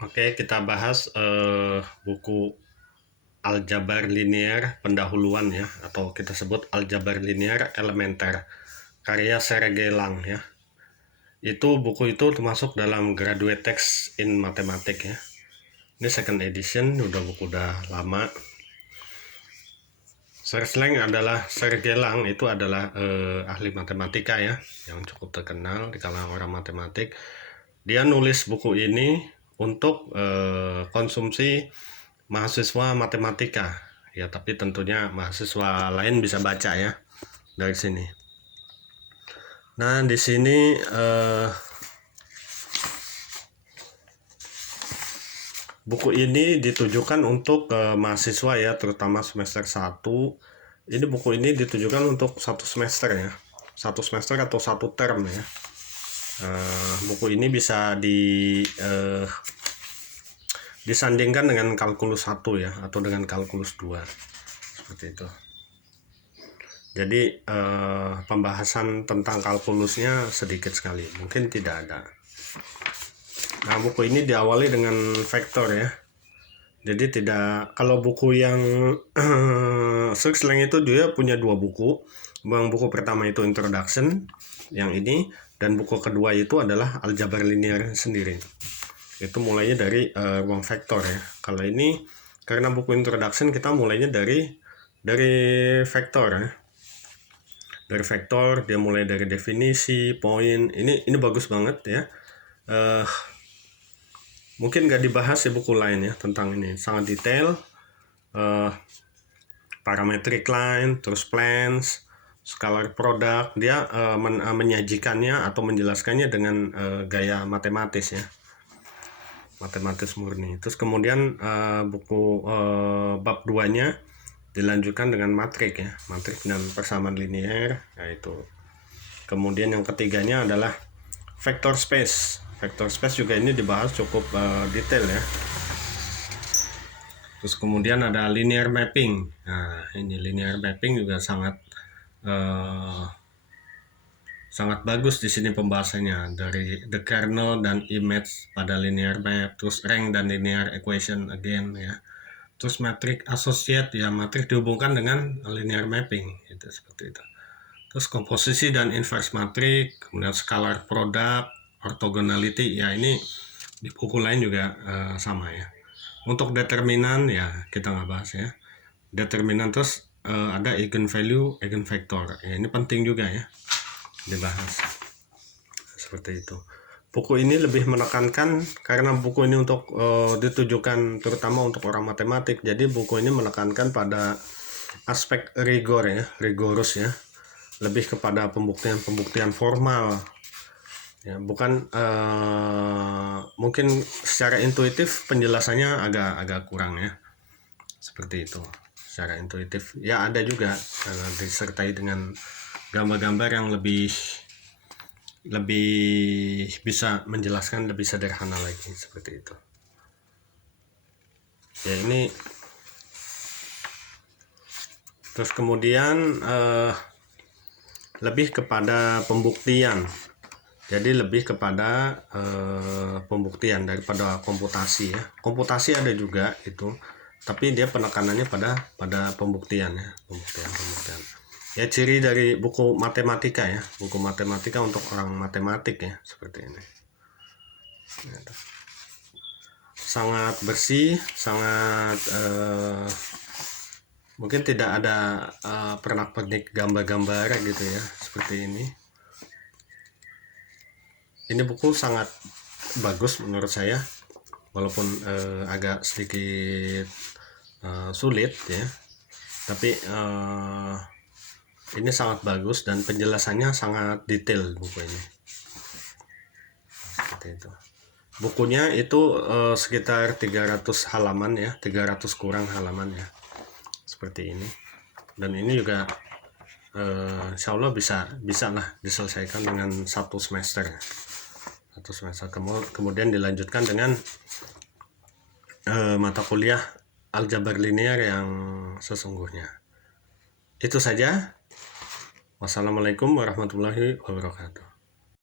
Oke, kita bahas buku Aljabar Linear Pendahuluan ya, atau kita sebut Aljabar Linear Elementer, karya Sergey Lang ya. Buku itu termasuk dalam Graduate Text in Mathematics ya. Ini second edition, udah lama. Sergey Lang itu adalah ahli matematika ya, yang cukup terkenal di kalangan orang matematik. Dia nulis buku ini untuk konsumsi mahasiswa matematika ya, tapi tentunya mahasiswa lain bisa baca ya dari sini. Nah, di sini buku ini ditujukan untuk mahasiswa ya, terutama semester 1. Ini buku ini ditujukan untuk satu semester ya, satu semester atau satu term ya. Buku ini bisa disandingkan dengan kalkulus 1 ya, atau dengan kalkulus 2 seperti itu. Jadi pembahasan tentang kalkulusnya sedikit sekali, mungkin tidak ada. Nah, buku ini diawali dengan vektor ya. Jadi kalau buku yang Sergey itu dia punya 2 buku. Buku pertama itu Introduction, yang ini, dan buku kedua itu adalah Aljabar Linear sendiri. Itu mulainya dari ruang vektor ya. Kalau ini karena buku Introduction, kita mulainya dari vektor ya. Dari vektor dia mulai dari definisi, poin. Ini bagus banget ya. Mungkin nggak dibahas di buku lain ya tentang ini, sangat detail. Parametric line, terus plans, scalar product, dia menyajikannya atau menjelaskannya dengan gaya matematis ya, matematis murni. Terus kemudian buku bab 2-nya dilanjutkan dengan matrik ya, matrik dan persamaan linear, yaitu. Kemudian yang ketiganya adalah vector space. Vector space juga ini dibahas cukup detail ya. Terus kemudian ada linear mapping. Nah, ini linear mapping juga sangat bagus di sini pembahasannya, dari the kernel dan image pada linear map, terus rank dan linear equation again ya. Terus matrix associate ya, matrix dihubungkan dengan linear mapping itu, seperti itu. Terus komposisi dan inverse matrix, kemudian scalar product, orthogonality ya, ini di buku lain juga sama ya. Untuk determinan ya kita nggak bahas ya. Determinan, terus ada eigenvalue, eigenvector. Ya, ini penting juga ya dibahas. Seperti itu. Buku ini lebih menekankan, karena buku ini untuk ditujukan terutama untuk orang matematik. Jadi buku ini menekankan pada aspek rigor ya, rigorus ya. Lebih kepada pembuktian formal. Ya, bukan mungkin secara intuitif penjelasannya agak kurang ya, seperti itu. Secara intuitif ya ada juga disertai dengan gambar-gambar yang lebih bisa menjelaskan lebih sederhana lagi, seperti itu ya. Ini terus kemudian lebih kepada pembuktian. Jadi lebih kepada pembuktian daripada komputasi ya. Komputasi ada juga itu, tapi dia penekanannya pada pembuktian ya, pembuktian. Ya, ciri dari buku matematika ya, buku matematika untuk orang matematik ya, seperti ini. Sangat bersih, sangat mungkin tidak ada pernak-pernik gambar-gambar gitu ya, seperti ini. Ini buku sangat bagus menurut saya, walaupun agak sedikit sulit ya, tapi ini sangat bagus dan penjelasannya sangat detail buku ini. Seperti itu. Bukunya itu sekitar 300 halaman ya, 300 kurang halaman ya, seperti ini. Dan ini juga insya Allah bisa lah diselesaikan dengan satu semester. Kemudian dilanjutkan dengan mata kuliah aljabar linear yang sesungguhnya. Itu saja. Wassalamualaikum warahmatullahi wabarakatuh.